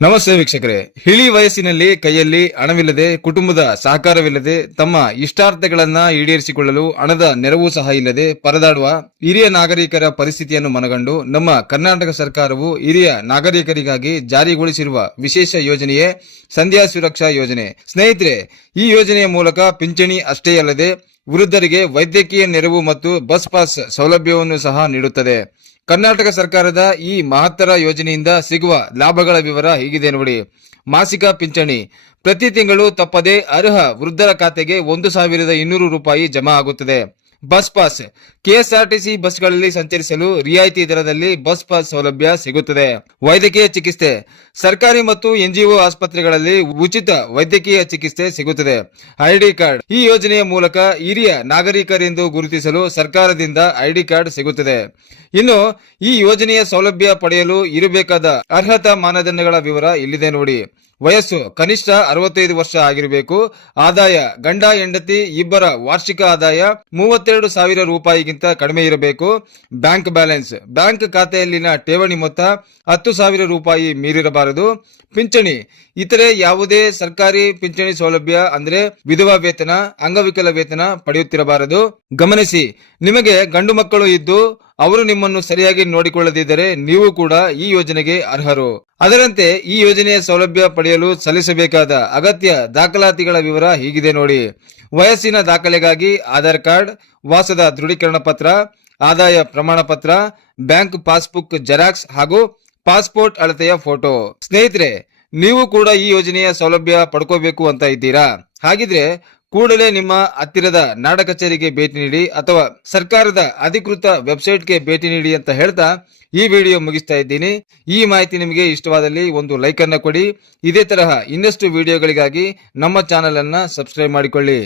ನಮಸ್ತೆ ವೀಕ್ಷಕರೇ. ಇಳಿ ವಯಸ್ಸಿನಲ್ಲಿ ಕೈಯಲ್ಲಿ ಹಣವಿಲ್ಲದೆ, ಕುಟುಂಬದ ಸಹಕಾರವಿಲ್ಲದೆ, ತಮ್ಮ ಇಷ್ಟಾರ್ಥಗಳನ್ನ ಈಡೇರಿಸಿಕೊಳ್ಳಲು ಹಣದ ನೆರವು ಸಹ ಇಲ್ಲದೆ ಪರದಾಡುವ ಹಿರಿಯ ನಾಗರಿಕರ ಪರಿಸ್ಥಿತಿಯನ್ನು ಮನಗಂಡು ನಮ್ಮ ಕರ್ನಾಟಕ ಸರ್ಕಾರವು ಹಿರಿಯ ನಾಗರಿಕರಿಗಾಗಿ ಜಾರಿಗೊಳಿಸಿರುವ ವಿಶೇಷ ಯೋಜನೆಯೇ ಸಂಧ್ಯಾ ಸುರಕ್ಷಾ ಯೋಜನೆ. ಸ್ನೇಹಿತರೆ, ಈ ಯೋಜನೆಯ ಮೂಲಕ ಪಿಂಚಣಿ ಅಷ್ಟೇ ಅಲ್ಲದೆ ವೃದ್ಧರಿಗೆ ವೈದ್ಯಕೀಯ ನೆರವು ಮತ್ತು ಬಸ್ ಪಾಸ್ ಸೌಲಭ್ಯವನ್ನು ಸಹ ನೀಡುತ್ತದೆ. ಕರ್ನಾಟಕ ಸರ್ಕಾರದ ಈ ಮಹತ್ತರ ಯೋಜನೆಯಿಂದ ಸಿಗುವ ಲಾಭಗಳ ವಿವರ ಹೀಗಿದೆ ನೋಡಿ. ಮಾಸಿಕ ಪಿಂಚಣಿ ಪ್ರತಿ ತಿಂಗಳು ತಪ್ಪದೆ ಅರ್ಹ ವೃದ್ಧರ ಖಾತೆಗೆ 1,200 ರೂಪಾಯಿ ಜಮಾ ಆಗುತ್ತದೆ. ಬಸ್ ಪಾಸ್ ಕೆಎಸ್ಆರ್ಟಿಸಿ ಬಸ್ಗಳಲ್ಲಿ ಸಂಚರಿಸಲು ರಿಯಾಯಿತಿ ದರದಲ್ಲಿ ಬಸ್ ಪಾಸ್ ಸೌಲಭ್ಯ ಸಿಗುತ್ತದೆ. ವೈದ್ಯಕೀಯ ಚಿಕಿತ್ಸೆ ಸರ್ಕಾರಿ ಮತ್ತು ಎನ್ಜಿಒ ಆಸ್ಪತ್ರೆಗಳಲ್ಲಿ ಉಚಿತ ವೈದ್ಯಕೀಯ ಚಿಕಿತ್ಸೆ ಸಿಗುತ್ತದೆ. ಐಡಿ ಕಾರ್ಡ್ ಈ ಯೋಜನೆಯ ಮೂಲಕ ಹಿರಿಯ ನಾಗರಿಕರೆಂದು ಗುರುತಿಸಲು ಸರ್ಕಾರದಿಂದ ಐಡಿ ಕಾರ್ಡ್ ಸಿಗುತ್ತದೆ. ಇನ್ನು ಈ ಯೋಜನೆಯ ಸೌಲಭ್ಯ ಪಡೆಯಲು ಇರಬೇಕಾದ ಅರ್ಹತಾ ಮಾನದಂಡಗಳ ವಿವರ ಇಲ್ಲಿದೆ ನೋಡಿ. ವಯಸ್ಸು ಕನಿಷ್ಠ 65 ವರ್ಷ ಆಗಿರಬೇಕು. ಆದಾಯ ಗಂಡ ಹೆಂಡತಿ ಇಬ್ಬರ ವಾರ್ಷಿಕ ಆದಾಯ 32,000 ರೂಪಾಯಿಗಿಂತ ಕಡಿಮೆ ಇರಬೇಕು. ಬ್ಯಾಂಕ್ ಬ್ಯಾಲೆನ್ಸ್ ಬ್ಯಾಂಕ್ ಖಾತೆಯಲ್ಲಿನ ಠೇವಣಿ ಮೊತ್ತ 10,000 ರೂಪಾಯಿ ಮೀರಿರಬಾರದು. ಪಿಂಚಣಿ ಇತರೆ ಯಾವುದೇ ಸರ್ಕಾರಿ ಪಿಂಚಣಿ ಸೌಲಭ್ಯ ಅಂದ್ರೆ ವಿಧವಾ ವೇತನ, ಅಂಗವಿಕಲ ವೇತನ ಪಡೆಯುತ್ತಿರಬಾರದು. ಗಮನಿಸಿ, ನಿಮಗೆ ಗಂಡು ಮಕ್ಕಳು ಇದ್ದು ಅವರು ನಿಮ್ಮನ್ನು ಸರಿಯಾಗಿ ನೋಡಿಕೊಳ್ಳದಿದ್ದರೆ ನೀವು ಕೂಡ ಈ ಯೋಜನೆಗೆ ಅರ್ಹರು. ಅದರಂತೆ ಈ ಯೋಜನೆಯ ಸೌಲಭ್ಯ ಪಡೆಯಲು ಸಲ್ಲಿಸಬೇಕಾದ ಅಗತ್ಯ ದಾಖಲಾತಿಗಳ ವಿವರ ಹೀಗಿದೆ ನೋಡಿ. ವಯಸ್ಸಿನ ದಾಖಲೆಗಾಗಿ ಆಧಾರ್ ಕಾರ್ಡ್, ವಾಸದ ದೃಢೀಕರಣ ಪತ್ರ, ಆದಾಯ ಪ್ರಮಾಣ ಪತ್ರ, ಬ್ಯಾಂಕ್ ಪಾಸ್ಬುಕ್ ಜೆರಾಕ್ಸ್ ಹಾಗೂ ಪಾಸ್ಪೋರ್ಟ್ ಅಳತೆಯ ಫೋಟೋ. ಸ್ನೇಹಿತರೆ, ನೀವು ಕೂಡ ಈ ಯೋಜನೆಯ ಸೌಲಭ್ಯ ಪಡ್ಕೋಬೇಕು ಅಂತ ಇದ್ದೀರಾ? ಹಾಗಿದ್ರೆ ಕೂಡಲೇ ನಿಮ್ಮ ಹತ್ತಿರದ ನಾಡ ಕಚೇರಿಗೆ ಭೇಟಿ ನೀಡಿ ಅಥವಾ ಸರ್ಕಾರದ ಅಧಿಕೃತ ವೆಬ್ಸೈಟ್ಗೆ ಭೇಟಿ ನೀಡಿ ಅಂತ ಹೇಳ್ತಾ ಈ ವಿಡಿಯೋ ಮುಗಿಸ್ತಾ ಇದ್ದೀನಿ. ಈ ಮಾಹಿತಿ ನಿಮಗೆ ಇಷ್ಟವಾದಲ್ಲಿ ಒಂದು ಲೈಕ್ ಅನ್ನ ಕೊಡಿ. ಇದೇ ತರಹ ಇನ್ನಷ್ಟು ವಿಡಿಯೋಗಳಿಗಾಗಿ ನಮ್ಮ ಚಾನೆಲ್ ಅನ್ನ ಸಬ್ಸ್ಕ್ರೈಬ್ ಮಾಡಿಕೊಳ್ಳಿ.